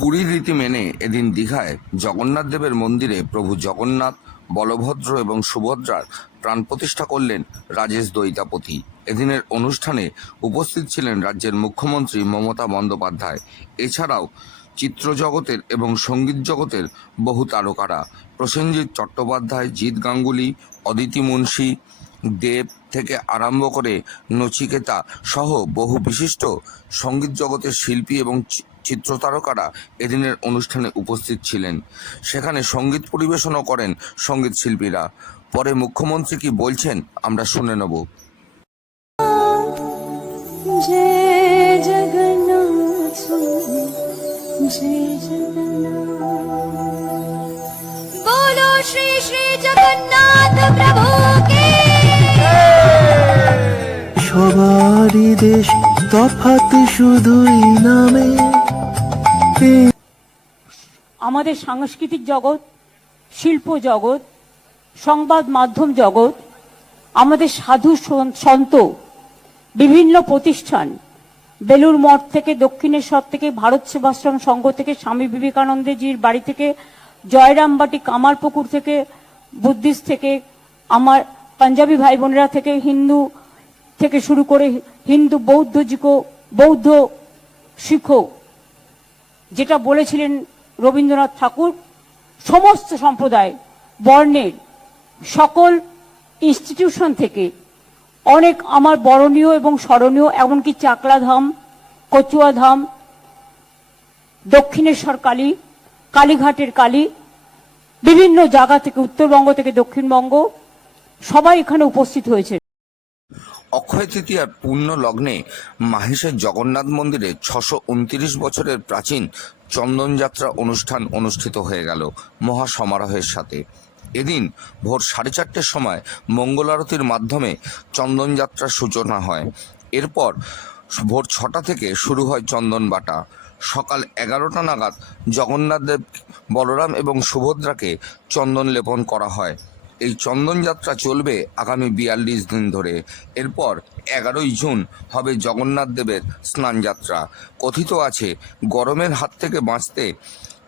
পুরীর রীতি মেনে এদিন দীঘায় জগন্নাথ দেবের মন্দিরে প্রভু জগন্নাথ, বলভদ্র এবং সুভদ্রার প্রাণ প্রতিষ্ঠা করলেন রাজেশ দৈতাপতি এদিনের অনুষ্ঠানে উপস্থিত ছিলেন রাজ্যের মুখ্যমন্ত্রী মমতা বন্দ্যোপাধ্যায়। এছাড়াও চিত্রজগতের এবং সংগীত জগতের বহু তারকারা প্রসেনজিৎ চট্টোপাধ্যায়, জিৎ গাঙ্গুলি, অদিতি মুন্সি, দেব থেকে আরম্ভ করে নচিকেতা সহ বহু বিশিষ্ট সংগীত জগতের শিল্পী এবং চিত্রতারকারা এদিনের অনুষ্ঠানে উপস্থিত ছিলেন। সেখানে সংগীত পরিবেশনও করেন সংগীত শিল্পীরা। পরে মুখ্যমন্ত্রী কি বলছেন আমরা শুনে নেব। সবারই দেশ তফাত শুধুই নামে। আমাদের সাংস্কৃতিক জগৎ, শিল্প জগৎ, সংবাদ মাধ্যম জগৎ, আমাদের সাধু সন্ত, বিভিন্ন প্রতিষ্ঠান বেলুর মঠ থেকে দক্ষিণেশ্বর থেকে ভারত সেবাশ্রম সংঘ থেকে স্বামী বিবেকানন্দজির বাড়ি থেকে জয়রামবাটি কামারপুকুর থেকে বুদ্ধিস্ট থেকে আমার পাঞ্জাবি ভাই বোনেরা থেকে হিন্দু থেকে শুরু করে হিন্দু বৌদ্ধ জিকো, বৌদ্ধ শিখো। যেটা বলেছিলেন রবীন্দ্রনাথ ঠাকুর, সমস্ত সম্প্রদায়, বর্ণের সকল ইনস্টিটিউশন থেকে অনেক আমার বরণীয় এবং স্মরণীয়, এমনকি চাকলা ধাম কচুয়া ধাম দক্ষিণেশ্বর কালী, কালীঘাটের কালী, বিভিন্ন জায়গা থেকে, উত্তরবঙ্গ থেকে দক্ষিণবঙ্গ, সবাই এখানে উপস্থিত হয়েছে অক্ষয় তৃতীয়ার পূর্ণ লগ্নে মাহেশের জগন্নাথ মন্দিরে ছশো উনত্রিশ বছরের প্রাচীন চন্দনযাত্রা অনুষ্ঠান অনুষ্ঠিত হয়ে গেল মহা সমারোহের সাথে। এদিন ভোর সাড়ে চারটের সময় মঙ্গল আরতির মাধ্যমে চন্দনযাত্রার সূচনা হয়। এরপর ভোর ছটা থেকে শুরু হয় চন্দন বাটা। সকাল এগারোটা নাগাদ জগন্নাথ দেব, বলরাম এবং সুভদ্রাকে চন্দন লেপন করা হয়। এই চন্দনযাত্রা চলবে আগামী বিয়াল্লিশ দিন ধরে। এরপর এগারোই জুন হবে জগন্নাথ দেবের স্নানযাত্রা কথিত আছে, গরমের হাত থেকে বাঁচতে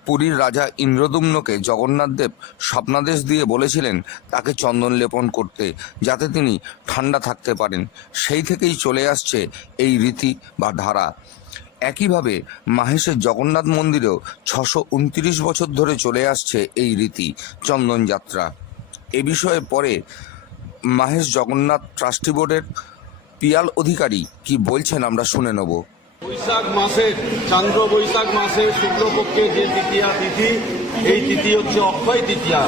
পুরীর রাজা ইন্দ্রদুম্নকে জগন্নাথ দেব স্বপ্নাদেশ দিয়ে বলেছিলেন তাকে চন্দন লেপন করতে, যাতে তিনি ঠান্ডা থাকতে পারেন। সেই থেকেই চলে আসছে এই রীতি বা ধারা। একইভাবে মাহেশের জগন্নাথ মন্দিরেও ছশো বছর ধরে চলে আসছে এই রীতি চন্দনযাত্রা এ বিষয়ে পরে মাহেশ জগন্নাথ ট্রাস্টি বোর্ডের পিয়াল অধিকারী কি বলছেন আমরা শুনে নেব। বৈশাখ মাসের চান্দ্র বৈশাখ মাসের শুক্লপক্ষের যে তৃতীয়া তিথি, এই তিথি হচ্ছে অক্ষয় তৃতীয়া।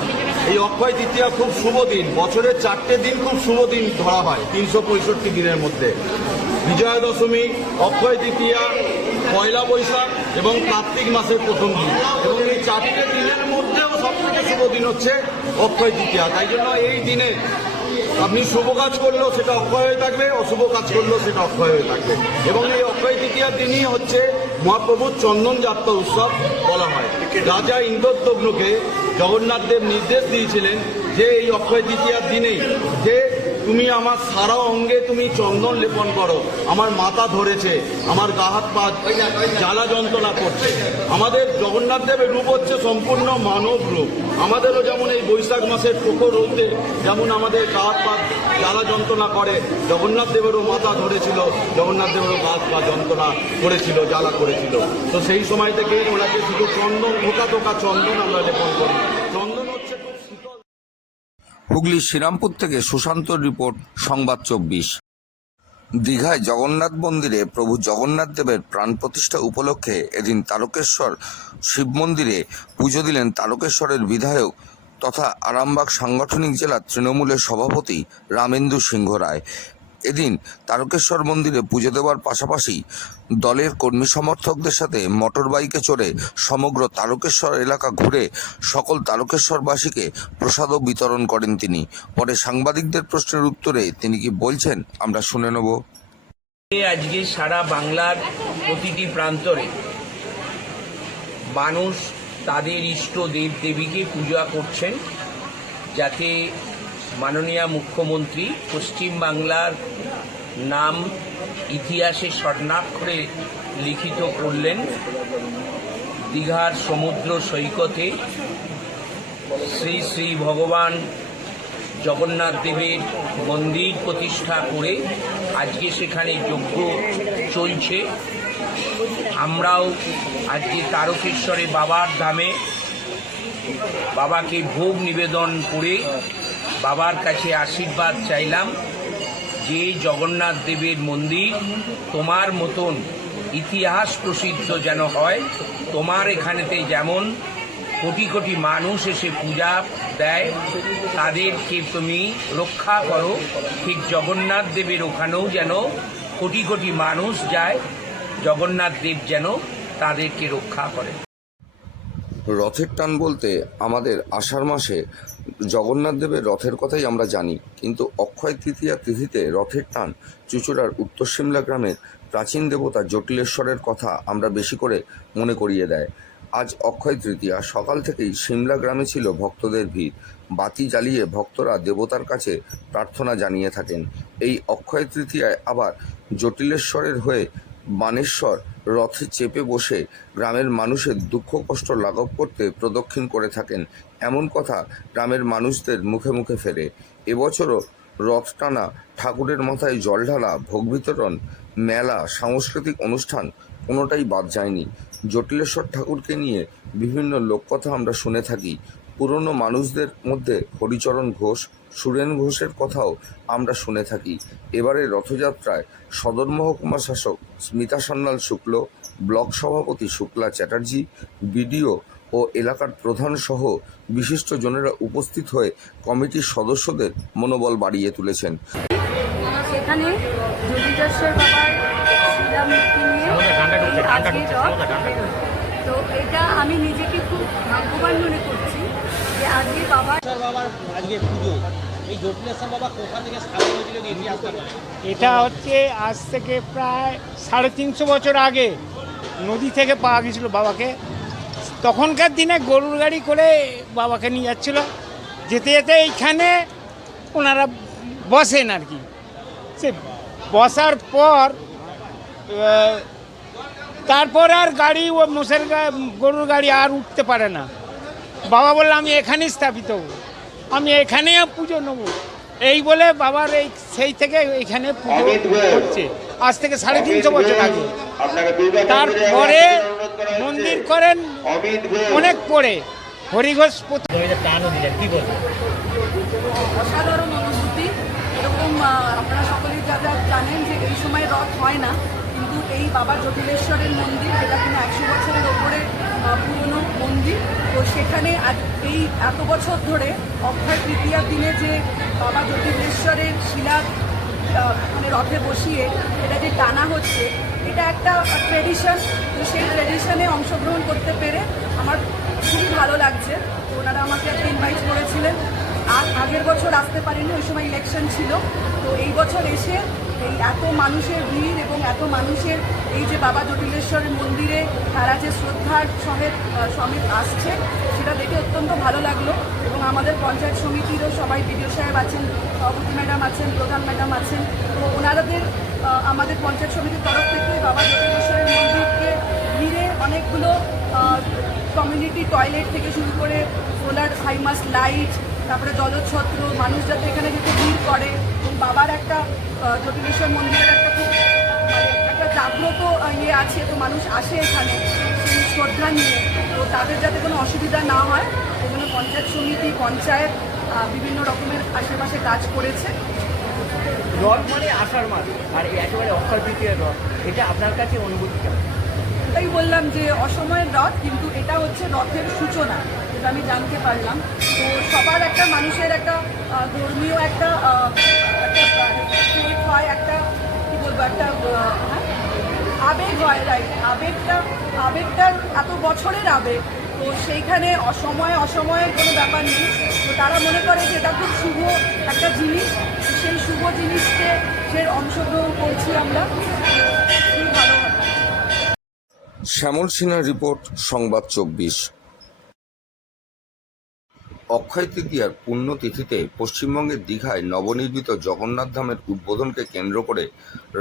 এই অক্ষয় তৃতীয়া খুব শুভ দিন। বছরের চারটে দিন খুব শুভ দিন ধরা হয়, তিনশো পঁয়ষট্টি দিনের মধ্যে। বিজয়া দশমী অক্ষয় তৃতীয়া, পয়লা বৈশাখ এবং কার্তিক মাসের প্রথম দিন। এবং এই চারটে দিনের মধ্যেও সব থেকে শুভ দিন হচ্ছে অক্ষয় তৃতীয়া। তাই জন্য এই দিনে আপনি শুভ কাজ করলেও সেটা অক্ষয় হয়ে থাকবে, অশুভ কাজ করলেও সেটা অক্ষয় হয়ে থাকবে। এবং এই অক্ষয় তৃতীয়ার দিনই হচ্ছে মহাপ্রভুর চন্দন যাত্রা উৎসব বলা হয়। রাজা ইন্দ্রদ্যগ্নকে জগন্নাথ দেব নির্দেশ দিয়েছিলেন যে এই অক্ষয় তৃতীয়ার দিনেই যে তুমি আমার সারা অঙ্গে তুমি চন্দন লেপন করো। আমার মাথা ধরেছে, আমার গা হাত পা জ্বালা যন্ত্রণা করছে। আমাদের জগন্নাথ দেবের রূপ হচ্ছে সম্পূর্ণ মানব রূপ। আমাদেরও যেমন এই বৈশাখ মাসের প্রখর রোদে যেমন আমাদের গা হাত জ্বালা যন্ত্রণা করে, জগন্নাথ দেবেরও মাথা ধরেছিল, জগন্নাথ দেবেরও গা হাত পা যন্ত্রণা করেছিল, জ্বালা করেছিল। তো সেই সময় থেকে ওনাকে শুধু চন্দন, ধোকা ধোকা চন্দন আমরা লেপন করি। হুগলি শ্রীরামপুর থেকে সুশান্তর রিপোর্ট, সংবাদ চব্বিশ। দীঘায় জগন্নাথ মন্দিরে প্রভু জগন্নাথ দেবের প্রাণ প্রতিষ্ঠা উপলক্ষে এদিন তারকেশ্বর শিব মন্দিরে পুজো দিলেন তারকেশ্বরের বিধায়ক তথা আরামবাগ সাংগঠনিক জেলা তৃণমূলের সভাপতি রামেন্দু সিংহ রায়। এদিন তারকেশ্বর মন্দিরে পুজো দেওয়ার পাশাপাশি দলের কর্মী সমর্থকদের সাথে মোটর বাইকে চড়ে সমগ্র তারকেশ্বর এলাকা ঘুরে সকল তারকেশ্বরবাসীকে প্রসাদও বিতরণ করেন তিনি। পরে সাংবাদিকদের প্রশ্নের উত্তরে তিনি কি বলছেন, আমরা শুনে নেব। আজকে সারা বাংলার প্রতিটি প্রান্তরে মানুষ তাদের ইষ্ট দেব দেবীকে পূজা করছেন, যাতে মাননীয় মুখ্যমন্ত্রী পশ্চিম বাংলার নাম ইতিহাসে স্বর্ণাক্ষরে লিখিত করলেন দীঘার সমুদ্র সৈকতে শ্রী শ্রী ভগবান জগন্নাথ দেবের মন্দির প্রতিষ্ঠা করে আজকে সেখানে যজ্ঞ চলছে। আমরাও আজকে তারকেশ্বরে বাবার ধামে বাবাকে ভোগ নিবেদন করে বাবার কাছে আশীর্বাদ চাইলাম। যে জগন্নাথ দেবের মন্দির তোমার মতন ইতিহাস প্রসিদ্ধ যেন হয়, তোমার এখানেতে যেমন কোটি কোটি মানুষ এসে পূজা দেয় তাদেরকে তুমি রক্ষা করো, ঠিক জগন্নাথ দেবের ওখানেও যেন কোটি কোটি মানুষ যায়, জগন্নাথ দেব যেন তাদেরকে রক্ষা করে। রথের টান বলতে আমাদের আষাঢ় মাসে জগন্নাথ দেবের রথের কথাই আমরা জানি, কিন্তু অক্ষয় তৃতীয়া তিথিতে রথের টান চুচুড়ার উত্তর সিমলা গ্রামের প্রাচীন দেবতা জটিলেশ্বরের কথা আমরা বেশি করে মনে করিয়ে দেয়। আজ অক্ষয় তৃতীয়া, সকাল থেকেই সিমলা গ্রামে ছিল ভক্তদের ভিড়। বাতি জ্বালিয়ে ভক্তরা দেবতার কাছে প্রার্থনা জানিয়ে থাকেন। এই অক্ষয় তৃতীয়ায় আবার জটিলেশ্বরের হয়ে বানেশ্বর রথে চেপে বসে গ্রামের মানুষের দুঃখ কষ্ট লাঘব করতে প্রদক্ষিণ করে থাকেন এমন কথা গ্রামের মানুষদের মুখে মুখে ফেরে এবছরও রথ টানা ঠাকুরের মাথায় জল ঢালা, ভোগ বিতরণ, মেলা, সাংস্কৃতিক অনুষ্ঠান কোনোটাই বাদ যায়নি। জটিলেশ্বর ঠাকুরকে নিয়ে বিভিন্ন লোককথা আমরা শুনে থাকি। পুরনো মানুষদের মধ্যে হরিচরণ ঘোষ, সুরেন ঘোষের কথাও আমরা শুনে থাকি। এবারে রথযাত্রায় সদর মহকুমা শাসক স্মিতা সান্যাল শুক্ল, ব্লক সভাপতি শুক্লা চ্যাটার্জি, বিডিও ও এলাকার প্রধান সহ বিশিষ্টজনেরা উপস্থিত হয়ে কমিটির সদস্যদের মনোবল বাড়িয়ে তুলেছেন সেখানে। তো এটা আমি নিজেকে খুব ভাগ্যবান মনে করছি যে আজকে বাবার বাবার আজকে পুজো এই জটিলেশ্বর বাবা কোথা থেকে স্থাপন হয়েছিল যদি ইতিহাসটা বলেন। এটা হচ্ছে আজ থেকে প্রায় সাড়ে তিনশো বছর আগে নদী থেকে পাওয়া গেছিল বাবাকে তখনকার দিনে গরুর গাড়ি করে বাবাকে নিয়ে যাচ্ছিল। যেতে যেতে এইখানে ওনারা বসেন আর কি। সে বসার পর তারপর আর গাড়ি ও মোষের গা- গরুর গাড়ি আর উঠতে পারে না। বাবা বলল আমি এখানেই স্থাপিত হব। আমি এখানে পুজো নেব। এই বলে বাবার এই সেই থেকে এখানে পুজো হচ্ছে। আজ থেকে সাড়ে তিনশো বছর আগে। তারপরে মন্দির করেন অনেক পরে হরিঘোষ কি বলবেন? অসাধারণ অনুভূতি। এরকম আপনারা সকলেই যা যা জানেন যে এই সময় রথ হয় না কিন্তু এই বাবা জটিলেশ্বরের মন্দির যেটা কিনা একশো বছরের ওপরে পুরনো মন্দির তো সেখানে এই এত বছর ধরে অক্ষয় তৃতীয়ার দিনে যে বাবা জটিলেশ্বরের শিলা মানে রথে বসিয়ে এটা যে টানা হচ্ছে এটা একটা ট্রেডিশন তো সেই ট্রেডিশনে অংশগ্রহণ করতে পেরে আমার খুবই ভালো লাগছে। তো ওনারা আমাকে একটা ইনভাইট করেছিলেন। আর আগের বছর আসতে পারিনি, ওই সময় ইলেকশন ছিল। তো এই বছর এসে এই এত মানুষের ভিড় এবং এত মানুষের এই যে বাবা জটিলেশ্বরের মন্দিরে, তারা যে শ্রদ্ধার সমেত সমেত আসছে, সেটা দেখে অত্যন্ত ভালো লাগল। এবং আমাদের পঞ্চায়েত সমিতিরও সবাই, বিডিও সাহেব আছেন, সভাপতি ম্যাডাম আছেন, প্রধান ম্যাডাম আছেন। তো ওনাদের আমাদের পঞ্চায়েত সমিতির তরফ থেকে বাবা জটিলেশ্বরের মন্দিরকে ঘিরে অনেকগুলো কমিউনিটি টয়লেট থেকে শুরু করে সোলার হাইমাস লাইট তারপরে জলছত্র, মানুষ যাতে এখানে যেতে ভিড় করে। এবং বাবার একটা জটিলেশ্বর মন্দিরের একটা খুব মানে একটা জাগ্রত ইয়ে আছে, তো মানুষ আসে এখানে শ্রদ্ধা নিয়ে। তো তাদের যাতে কোনো অসুবিধা না হয় সেজন্য পঞ্চায়েত সমিতি, পঞ্চায়েত বিভিন্ন রকমের আশেপাশে কাজ করেছে। রথ মানে আষাঢ় মাস, আর একেবারে অক্ষয় তৃতীয় রথ, এটা আপনার কাছে অনুভূতি কেমন? তাই বললাম যে অসময়ের রথ, কিন্তু এটা হচ্ছে রথের সূচনা যেটা আমি জানতে পারলাম। তো সবার একটা মানুষের একটা ধর্মীয় একটা একটা হয়, একটা, কি বলব, একটা হ্যাঁ? আবেগ হয় রাইট আবেগটা আবেগটার এত বছরের আবেগ, তো সেইখানে অসময়ে, অসময়ের কোনো ব্যাপার নেই। তো তারা মনে করে যে এটা খুব শুভ একটা জিনিস সেই শুভ জিনিসকে সে অংশগ্রহণ করছি আমরা। শ্যামল সিনহার রিপোর্ট, সংবাদ চব্বিশ। অক্ষয় তৃতীয়ার পুণ্যতিথিতে পশ্চিমবঙ্গের দীঘায় নবনির্মিত জগন্নাথ ধামের উদ্বোধনকে কেন্দ্র করে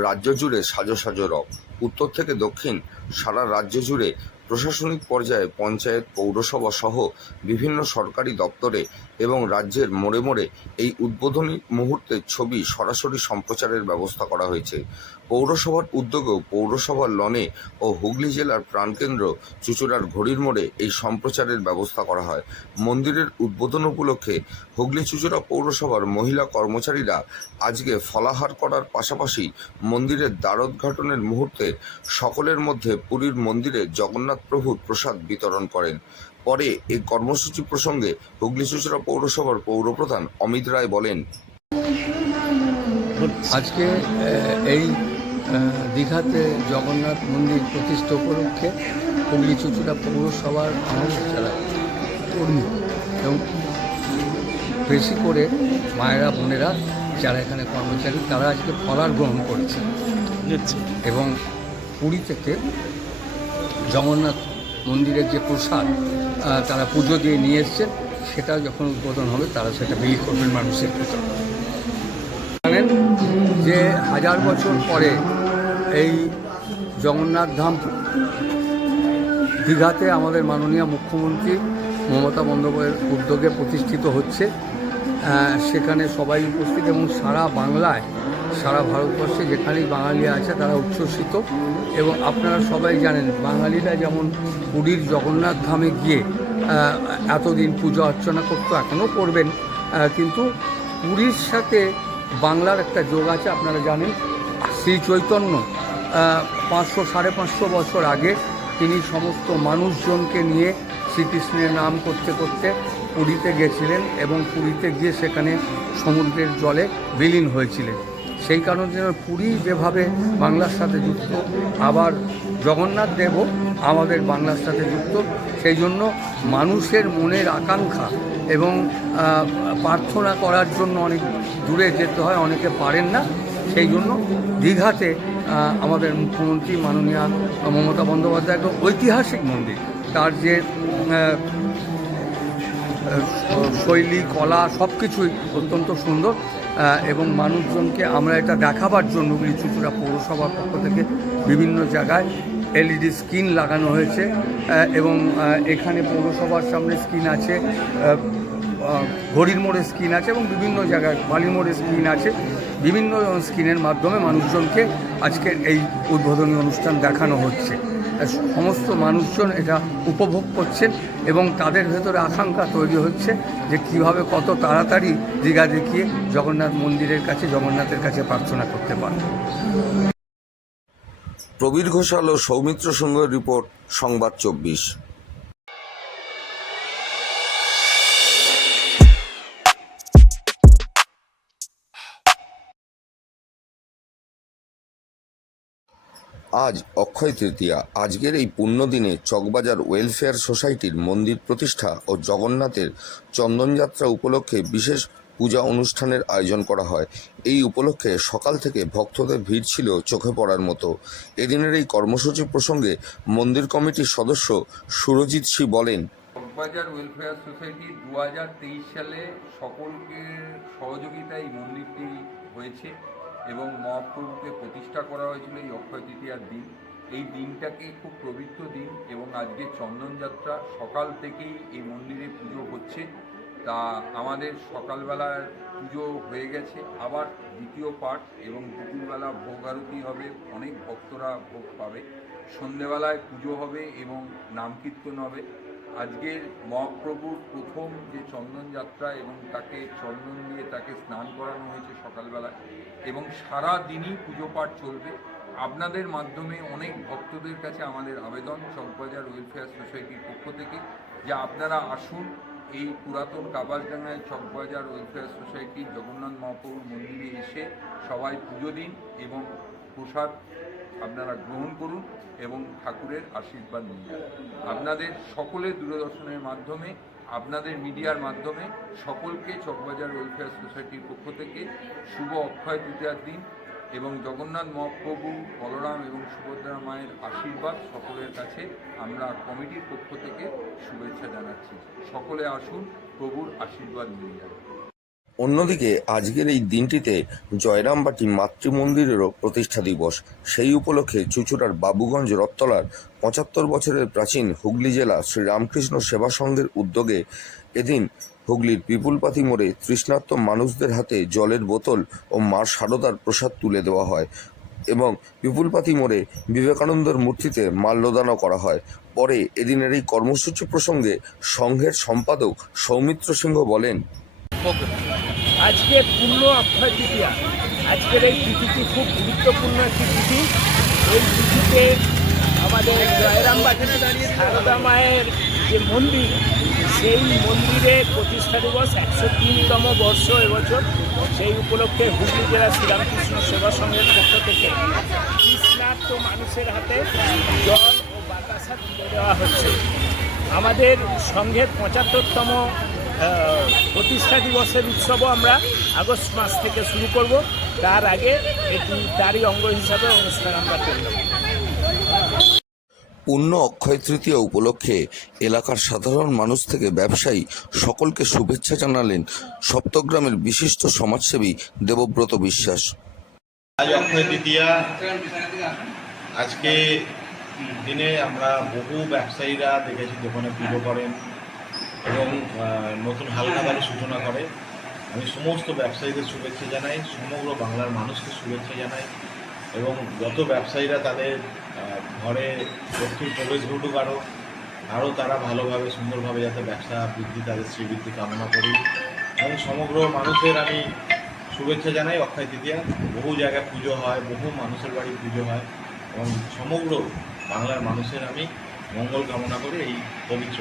রাজ্য জুড়ে সাজো সাজো রব। উত্তর থেকে দক্ষিণ সারা রাজ্য জুড়ে প্রশাসনিক পর্যায়ে পঞ্চায়েত, পৌরসভা সহ বিভিন্ন সরকারি দপ্তরে এবং রাজ্যের মোড়ে মোড়ে এই উদ্বোধনী মুহূর্তের ছবি সরাসরি সম্প্রচারের ব্যবস্থা করা হয়েছে। পৌরসভার উদ্যোগেও পৌরসভার লনে ও হুগলি জেলার প্রাণকেন্দ্র চুচুড়ার ঘড়ির মোড়ে এই সম্প্রচারের ব্যবস্থা করা হয়। মন্দিরের উদ্বোধন উপলক্ষে হুগলি চুচুড়া পৌরসভার মহিলা কর্মচারীরা আজকে ফলাহার করার পাশাপাশি মন্দিরের দ্বারোদ্ঘাটনের মুহূর্তে সকলের মধ্যে পুরীর মন্দিরে জগন্নাথ প্রভুর প্রসাদ বিতরণ করেন। পরে এই কর্মসূচি প্রসঙ্গে হুগলি চুচুড়া পৌরসভার পৌরপ্রধান অমিত রায় বলেন, আজকে এই দীঘাতে জগন্নাথ মন্দির প্রতিষ্ঠা উপলক্ষে হুগলি চুচুড়া পৌরসভার আমাদের যারা কর্মী এবং বেশি করে মায়েরা বোনেরা যারা এখানে কর্মচারী তারা আজকে ফলার গ্রহণ করেছে। এবং পুরী থেকে জগন্নাথ মন্দিরের যে প্রসাদ তারা পুজো দিয়ে নিয়ে এসছেন সেটা যখন উদ্বোধন হবে তারা সেটা বিলি করবেন মানুষের ভিতরে। জানেন যে হাজার বছর পরে এই জগন্নাথ ধাম দীঘাতে আমাদের মাননীয় মুখ্যমন্ত্রী মমতা বন্দ্যোপাধ্যায়ের উদ্যোগে প্রতিষ্ঠিত হচ্ছে। সেখানে সবাই উপস্থিত এবং সারা বাংলায়, সারা ভারতবর্ষে যেখানেই বাঙালি আছে তারা উচ্ছ্বসিত। এবং আপনারা সবাই জানেন, বাঙালিরা যেমন পুরীর জগন্নাথ ধামে গিয়ে এতদিন পূজা অর্চনা করতো এখনও করবেন। কিন্তু পুরীর সাথে বাংলার একটা যোগ আছে, আপনারা জানেন। শ্রী চৈতন্য পাঁচশো, সাড়ে পাঁচশো বছর আগে তিনি সমস্ত মানুষজনকে নিয়ে শ্রীকৃষ্ণের নাম করতে করতে পুরীতে গেছিলেন এবং পুরীতে গিয়ে সেখানে সমুদ্রের জলে বিলীন হয়েছিলেন। সেই কারণে যেন পুরী যেভাবে বাংলার সাথে যুক্ত, আবার জগন্নাথ দেবও আমাদের বাংলার সাথে যুক্ত সেই জন্য মানুষের মনের আকাঙ্ক্ষা এবং প্রার্থনা করার জন্য অনেক দূরে যেতে হয়, অনেকে পারেন না। সেই জন্য দীঘাতে আমাদের মুখ্যমন্ত্রী মাননীয় মমতা বন্দ্যোপাধ্যায় একটা ঐতিহাসিক মন্দির। তার যে শৈলী, কলা সব কিছুই অত্যন্ত সুন্দর এবং মানুষজনকে আমরা এটা দেখাবার জন্য হুগলি পৌরসভার পক্ষ থেকে বিভিন্ন জায়গায় এলইডি স্ক্রিন লাগানো হয়েছে এবং এখানে পৌরসভার সামনে স্ক্রিন আছে ঘড়ির মোড়ে স্ক্রিন আছে এবং বিভিন্ন জায়গায় বালির মোড়ে স্ক্রিন আছে। বিভিন্ন স্ক্রিনের মাধ্যমে মানুষজনকে আজকে এই উদ্বোধনী অনুষ্ঠান দেখানো হচ্ছে। সমস্ত মানুষজন এটা উপভোগ করছেন এবং তাদের ভেতরে আকাঙ্ক্ষা তৈরি হচ্ছে যে কীভাবে কত তাড়াতাড়ি দীঘা দেখিয়ে জগন্নাথ মন্দিরের কাছে, জগন্নাথের কাছে প্রার্থনা করতে পারে প্রবীর ঘোষাল ও সৌমিত্র সিংহের রিপোর্ট, সংবাদ চব্বিশ। আজ অক্ষয় তৃতীয়া। আজকের এই পুণ্যদিনে চকবাজার ওয়েলফেয়ার সোসাইটির মন্দির প্রতিষ্ঠা ও জগন্নাথের চন্দনযাত্রা উপলক্ষে বিশেষ পূজা অনুষ্ঠানের আয়োজন করা হয়। এই উপলক্ষে সকাল থেকে ভক্তদের ভিড় ছিল চোখে পড়ার মতো। এদিনের এই কর্মসূচি প্রসঙ্গে মন্দির কমিটির সদস্য সুরজিৎ সি বলেন চকবাজার ওয়েলফেয়ার সোসাইটি দু হাজার তেইশ সালে সকলকে সহযোগিতায় মন্দিরটি হয়েছে এবং মহাপ্রভুকে প্রতিষ্ঠা করা হয়েছিল এই অক্ষয় তৃতীয়ার দিন। এই দিনটাকে খুব পবিত্র দিন এবং আজকে চন্দনযাত্রা। সকাল থেকেই এই মন্দিরে পুজো হচ্ছে। তা আমাদের সকালবেলার পুজো হয়ে গেছে। আবার দ্বিতীয় পাঠ এবং দুপুরবেলা ভোগ আরতি হবে, অনেক ভক্তরা ভোগ পাবে। সন্ধেবেলায় পুজো হবে এবং নাম কীর্তন হবে। আজকের মহাপ্রভুর প্রথম যে চন্দন যাত্রা এবং তাকে চন্দন দিয়ে তাকে স্নান করানো হয়েছে সকালবেলায় এবং সারা দিনই পুজো পাঠ চলবে। আপনাদের মাধ্যমে অনেক ভক্তদের কাছে আমাদের আবেদন, চকবাজার ওয়েলফেয়ার সোসাইটির পক্ষ থেকে যে আপনারা আসুন এই পুরাতন কাবাসডাঙ্গায় চকবাজার ওয়েলফেয়ার সোসাইটির জগন্নাথ মহাপ্রভুর মন্দিরে এসে সবাই পুজো দিন এবং প্রসাদ আপনারা গ্রহণ করুন এবং ঠাকুরের আশীর্বাদ নিন। আপনাদের সকলের দূরদর্শনের মাধ্যমে, আপনাদের মিডিয়ার মাধ্যমে সকলকে চকবাজার ওয়েলফেয়ার সোসাইটির পক্ষ থেকে শুভ অক্ষয় তৃতীয়ার দিন এবং জগন্নাথ মহাপ্রভু, বলরাম এবং সুভদ্রা মায়ের আশীর্বাদ সকলের কাছে আমরা কমিটির পক্ষ থেকে শুভেচ্ছা জানাচ্ছি। সকলে আসুন প্রভুর আশীর্বাদ নিয়ে যান। অন্যদিকে, আজকের এই দিনটিতে জয়রামবাটি মাতৃমন্দিরেরও প্রতিষ্ঠা দিবস। সেই উপলক্ষে চুচুড়ার বাবুগঞ্জ রথতলার পঁচাত্তর বছরের প্রাচীন হুগলি জেলা শ্রীরামকৃষ্ণ সেবা সংঘের উদ্যোগে এদিন হুগলির পিপুলপাতি মোড়ে তৃষ্ণার্ত মানুষদের হাতে জলের বোতল ও মা সারদার প্রসাদ তুলে দেওয়া হয় এবং পিপুলপাতি মোড়ে বিবেকানন্দর মূর্তিতে মাল্যদানও করা হয়। পরে এদিনের এই কর্মসূচি প্রসঙ্গে সংঘের সম্পাদক সৌমিত্র সিংহ বলেন, আজকে পূর্ণ অক্ষয় তৃতীয়া আজকের এই তিথিটি খুব গুরুত্বপূর্ণ একটি তিথি। এই তিথিতে আমাদের জয়রামবাটির সারদা মায়ের যে মন্দির সেই মন্দিরে প্রতিষ্ঠা দিবস একশো তিনতম বর্ষ এবছর, সেই উপলক্ষে হুগলি জেলা শ্রীরামকৃষ্ণ সেবা সংঘের পক্ষ থেকে তৃষ্ণার্ত মানুষের হাতে জল ও বাতাসা তুলে দেওয়া হচ্ছে। আমাদের সংঘের পঁচাত্তরতম প্রতিষ্ঠা দিবসের উৎসবও আমরা আগস্ট মাস থেকে শুরু করব। তার আগে এটি তারই অঙ্গ হিসাবে অনুষ্ঠান আমরা করলাম। পূর্ণ অক্ষয় তৃতীয়া উপলক্ষে এলাকার সাধারণ মানুষ থেকে ব্যবসায়ী সকলকে শুভেচ্ছা জানালেন সপ্তগ্রামের বিশিষ্ট সমাজসেবী দেবব্রত বিশ্বাস। আজ অক্ষয় তৃতীয়া। আজকে দিনে আমরা বহু ব্যবসায়ীরা দেখেছি দোকানে পুজো করেন এবং নতুন হালখাতার সূচনা করে। আমি সমস্ত ব্যবসায়ীদের শুভেচ্ছা জানাই, সমগ্র বাংলার মানুষকে শুভেচ্ছা জানাই এবং যত ব্যবসায়ীরা তাদের ঘরে লক্ষ্মীর প্রবেশ ঘটুক আরও আরও তারা ভালোভাবে, সুন্দরভাবে যাতে ব্যবসা, বৃদ্ধি, তাদের শ্রীবৃদ্ধি কামনা করি। এবং সমগ্র মানুষের আমি শুভেচ্ছা জানাই অক্ষয় তৃতীয়া। বহু জায়গায় পুজো হয়, বহু মানুষের বাড়ি পুজো হয়। এবং সমগ্র বাংলার মানুষের আমি মঙ্গল কামনা করি এই পবিত্র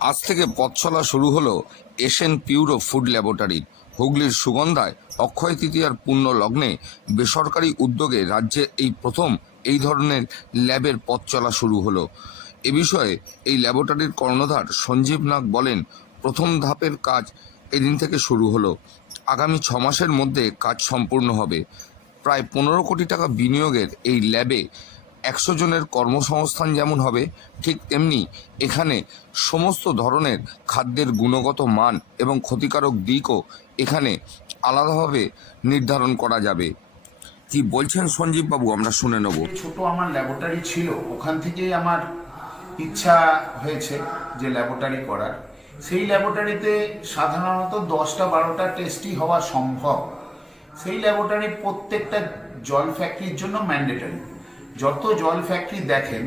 আজ থেকে পথচলা শুরু হলো এশিয়ান পিউরো ফুড ল্যাবরেটরির হুগলির সুগন্ধায় অক্ষয় তৃতীয়ার পূর্ণ লগ্নে বেসরকারি উদ্যোগে রাজ্যে এই প্রথম এই ধরনের ল্যাবের পথ চলা শুরু হলো। এ বিষয়ে এই ল্যাবরেটরির কর্ণধার সঞ্জীব নাগ বলেন, প্রথম ধাপের কাজ এদিন থেকে শুরু হলো। আগামী ছ মাসের মধ্যে কাজ সম্পূর্ণ হবে। প্রায় পনেরো কোটি টাকা বিনিয়োগের এই ল্যাবে একশো জনের কর্মসংস্থান যেমন হবে, ঠিক তেমনি এখানে সমস্ত ধরনের খাদ্যের গুণগত মান এবং ক্ষতিকারক দিকও এখানে আলাদাভাবে নির্ধারণ করা যাবে। কি বলছেন সঞ্জীব বাবু আমরা শুনে নেব। ছোট আমার ল্যাবরেটরি ছিল, ওখান থেকেই আমার ইচ্ছা হয়েছে যে ল্যাবরেটরি করার। সেই ল্যাবরেটরিতে সাধারণত দশটা বারোটা টেস্টই হওয়া সম্ভব। সেই ল্যাবরেটরি প্রত্যেকটা জল ফ্যাক্টরির জন্য ম্যান্ডেটরি যত জল ফ্যাক্টরি দেখেন,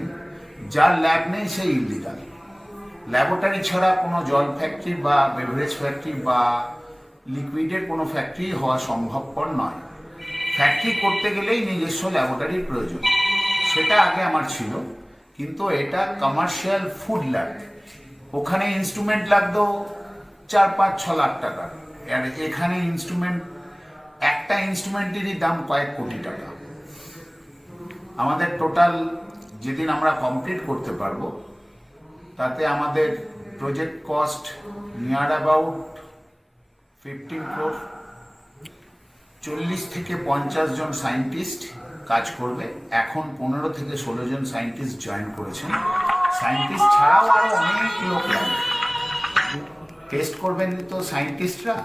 যার ল্যাব নেই সেই ইলিগাল ল্যাবরেটরি ছাড়া কোনো জল ফ্যাক্টরি বা বেভারেজ ফ্যাক্টরি বা লিকুইডের কোনো ফ্যাক্টরি হওয়া সম্ভবপর নয়। ফ্যাক্টরি করতে গেলেই নিজস্ব ল্যাবরেটরির প্রয়োজন। সেটা আগে আমার ছিল, কিন্তু এটা কমার্শিয়াল ফুড ল্যাব ওখানে ইনস্ট্রুমেন্ট লাগতো চার, পাঁচ, ছ লাখ টাকা। আর এখানে ইনস্ট্রুমেন্ট একটা ইনস্ট্রুমেন্টেরই দাম কয়েক কোটি টাকা। আমাদের টোটাল যেদিন আমরা কমপ্লিট করতে পারব, তাতে আমাদের project cost near about fifteen crore চল্লিশ থেকে পঞ্চাশ জন সায়েন্টিস্ট কাজ করবে। এখন পনেরো থেকে ষোলো জন সায়েন্টিস্ট জয়েন করেছেন। সায়েন্টিস্ট ছাড়াও আরও অনেক লোক টেস্ট করবেন তো সায়েন্টিস্টরা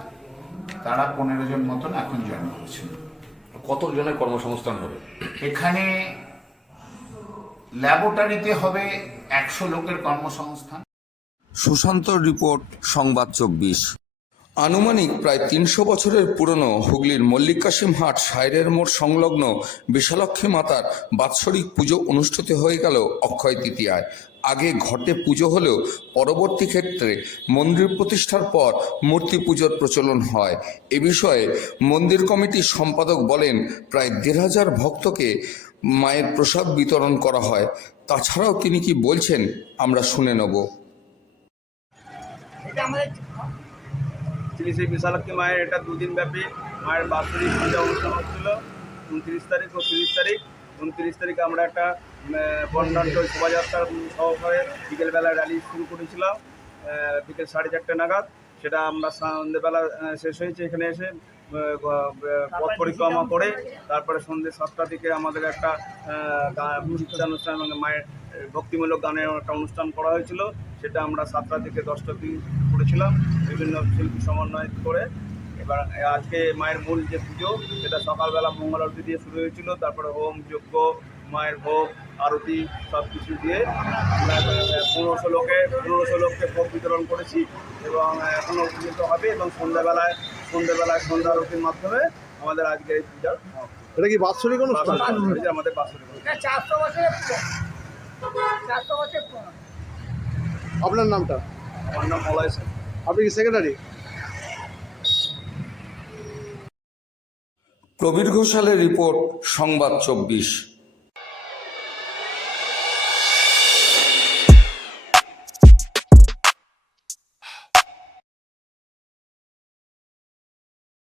তারা পনেরো জন মতন এখন জয়েন করেছেন। কত জনের কর্মসংস্থান হবে? এখানে ল্যাবরেটরিতে হবে একশো লোকের কর্মসংস্থান। সুশান্ত রিপোর্ট সংবাদ চব্বিশ। আনুমানিক প্রায় তিনশো বছরের পুরনো হুগলির মল্লিক কাশিম হাট সাইরের মোড় সংলগ্ন বিশালক্ষী মাতার বাৎসরিক পুজো অনুষ্ঠিত হয়ে গেল অক্ষয় তৃতীয়ায়। আগে ঘটে পুজো হলেও পরবর্তী ক্ষেত্রে মন্দির প্রতিষ্ঠার পর মূর্তি পুজোর প্রচলন হয়। এ বিষয়ে মন্দির কমিটির সম্পাদক বলেন, প্রায় দেড় হাজার ভক্তকে মায়ের প্রসাদ বিতরণ করা হয়। তাছাড়াও তিনি কি বলছেন, আমরা শুনে নেব। শ্রী শ্রী বিশালক্ষী মায়ের এটা দুদিন ব্যাপী মায়ের বাৎসরিক পূজা অনুষ্ঠান হচ্ছিল। উনত্রিশ তারিখ ও তিরিশ তারিখ। উনত্রিশ তারিখে আমরা একটা বর্ণাঢ্য শোভাযাত্রার সহকারে বিকেলবেলা র্যালি শুরু করেছিলাম বিকেল সাড়ে চারটে নাগাদ। সেটা আমরা সন্ধ্যেবেলা শেষ হয়েছে এখানে এসে পথ পরিক্রমা করে তারপরে সন্ধ্যে সাতটা থেকে আমাদের একটা গা- মানে মায়ের ভক্তিমূলক গানের একটা অনুষ্ঠান করা হয়েছিল। সেটা আমরা সাতটা থেকে দশটা দিন করেছিলাম বিভিন্ন শিল্পী সমন্বয় করে। এবার আজকে মায়ের মূল যে পুজো সেটা সকালবেলা মঙ্গল আরতি দিয়ে শুরু হয়েছিল। তারপরে হোম যজ্ঞ মায়ের ভোগ আরতি সব কিছু দিয়ে আমরা পনেরোশো লোকে পনেরোশো লোককে ভোগ বিতরণ করেছি এবং এখনও পর্যন্ত হবে এবং সন্ধ্যাবেলায় সন্ধ্যাবেলায় সন্ধ্যা আরতির মাধ্যমে আমাদের আজকের এই পূজার এটা কি বাৎসরিক অনুষ্ঠান? বাৎসরিক আমাদের বাৎসরিক আপনার নামটা? আমার নাম মলয় স্যার আপনি কি সেক্রেটারি? প্রবীর ঘোষালের রিপোর্ট সংবাদ চব্বিশ।